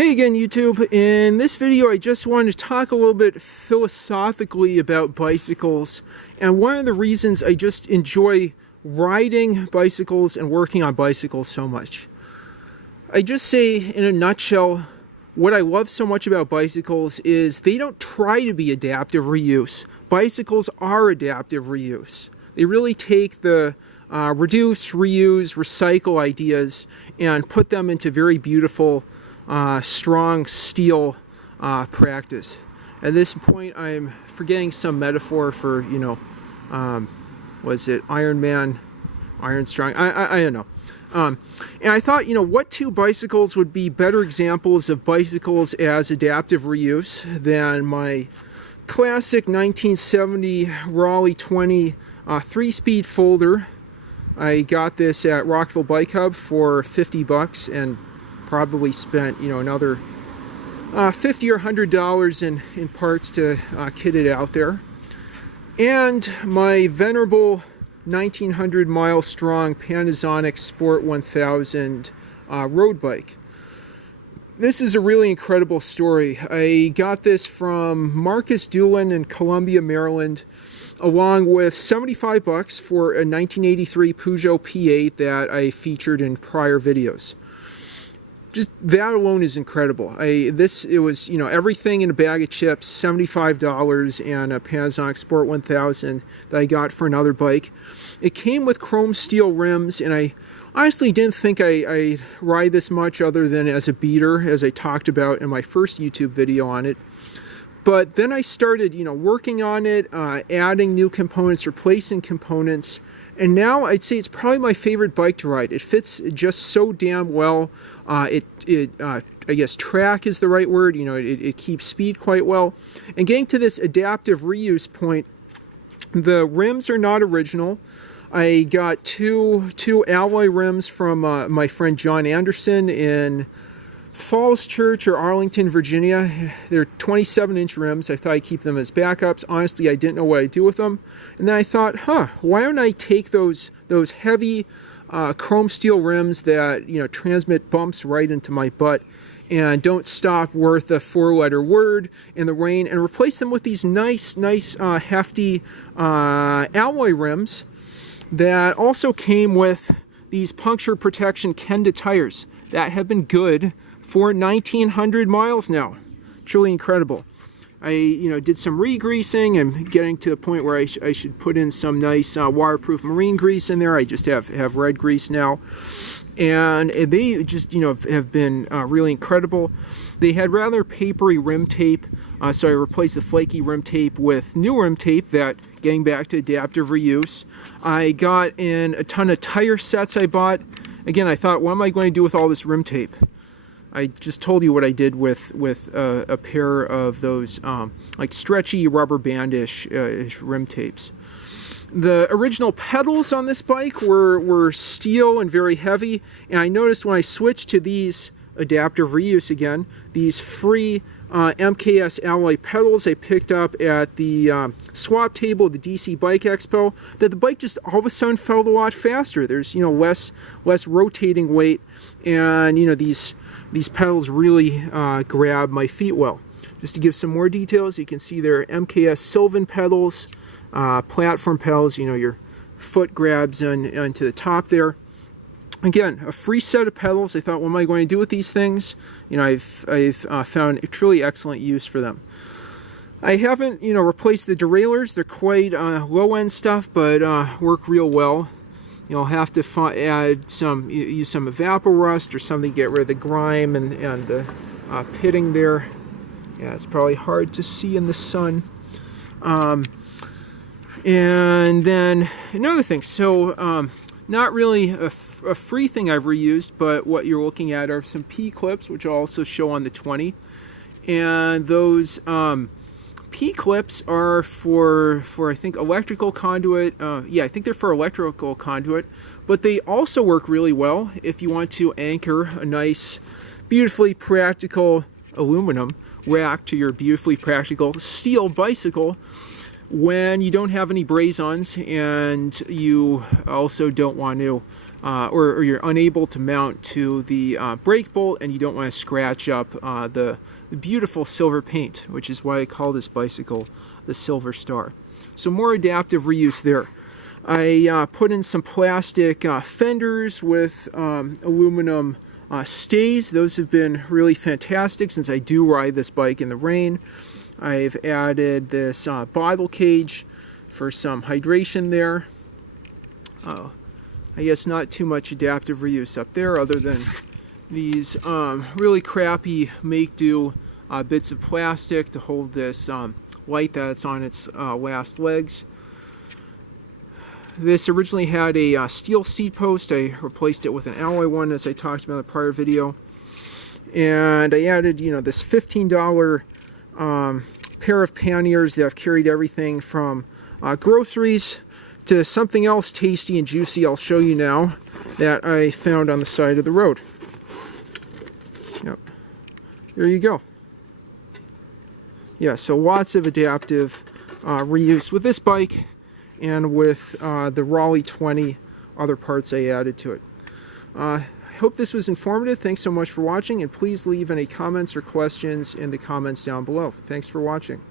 Hey again, YouTube. In this video I just wanted to talk a little bit philosophically about bicycles, and one of the reasons I just enjoy riding bicycles and working on bicycles so much. I just say in a nutshell, what I love so much about bicycles is they don't try to be adaptive reuse. Bicycles are adaptive reuse. They really take the reduce, reuse, recycle ideas and put them into very beautiful strong steel practice. At this point, I'm forgetting some metaphor for, was it Iron Man, Iron Strong? I don't know. And I thought, what two bicycles would be better examples of bicycles as adaptive reuse than my classic 1970 Raleigh 20 3-speed folder. I got this at Rockville Bike Hub for $50 and probably spent another $50 or $100 in parts to kit it out there, and my venerable 1900 mile strong Panasonic Sport 1000 road bike. This is a really incredible story. I got this from Marcus Doolin in Columbia, Maryland, along with $75 for a 1983 Peugeot P8 that I featured in prior videos. Just that alone is incredible. It was everything in a bag of chips, $75, and a Panasonic Sport 1000 that I got for another bike. It came with chrome steel rims, and I honestly didn't think I'd ride this much other than as a beater, as I talked about in my first YouTube video on it. But then I started, working on it, adding new components, replacing components. And now I'd say it's probably my favorite bike to ride. It fits just so damn well. I guess track is the right word. It keeps speed quite well. And getting to this adaptive reuse point, the rims are not original. I got two alloy rims from my friend Jon Anderson in Falls Church or Arlington, Virginia. They're 27-inch rims. I thought I'd keep them as backups. Honestly, I didn't know what I'd do with them. And then I thought, why don't I take those heavy chrome steel rims that transmit bumps right into my butt and don't stop worth a 4-letter word in the rain, and replace them with these nice hefty alloy rims that also came with these puncture protection Kenda tires that have been good for 1900 miles now. Truly incredible. I did some re-greasing and getting to the point where I should put in some nice waterproof marine grease in there. I just have red grease now, and they just have been really incredible. They had rather papery rim tape, so I replaced the flaky rim tape with new rim tape that, getting back to adaptive reuse. I got in a ton of tire sets I bought. Again, I thought, what am I going to do with all this rim tape? I just told you what I did with a pair of those like stretchy rubber band-ish rim tapes. The original pedals on this bike were steel and very heavy, and I noticed when I switched to these adaptive reuse again, these free MKS alloy pedals I picked up at the swap table at the DC Bike Expo, that the bike just all of a sudden felt a lot faster. There's less rotating weight, and these pedals really grab my feet well. Just to give some more details, you can see they're MKS Sylvan pedals, platform pedals. Your foot grabs onto the top there. Again, a free set of pedals. I thought, what am I going to do with these things? I've found truly excellent use for them. I haven't replaced the derailleurs. They're quite low-end stuff, but work real well. You'll have to use some evaporust or something to get rid of the grime and the pitting there. Yeah, it's probably hard to see in the sun. And then another thing. So not really a free thing I've reused, but what you're looking at are some P-clips, which I'll also show on the 20. And those P-clips are for I think electrical conduit. Yeah, I think they're for electrical conduit, but they also work really well if you want to anchor a nice, beautifully practical aluminum rack to your beautifully practical steel bicycle when you don't have any braze-ons and you also don't want to or you're unable to mount to the brake bolt, and you don't want to scratch up the beautiful silver paint, which is why I call this bicycle the Silver Star. So more adaptive reuse there. I put in some plastic fenders with aluminum stays. Those have been really fantastic since I do ride this bike in the rain. I've added this bottle cage for some hydration there. I guess not too much adaptive reuse up there other than these really crappy make-do bits of plastic to hold this light that's on its last legs. This originally had a steel seat post. I replaced it with an alloy one, as I talked about in the prior video. And I added, this $15 pair of panniers that have carried everything from groceries to something else tasty and juicy I'll show you now that I found on the side of the road. Yep. There you go. Yeah, so lots of adaptive reuse with this bike and with the Raleigh 20 other parts I added to it. I hope this was informative. Thanks so much for watching, and please leave any comments or questions in the comments down below. Thanks for watching.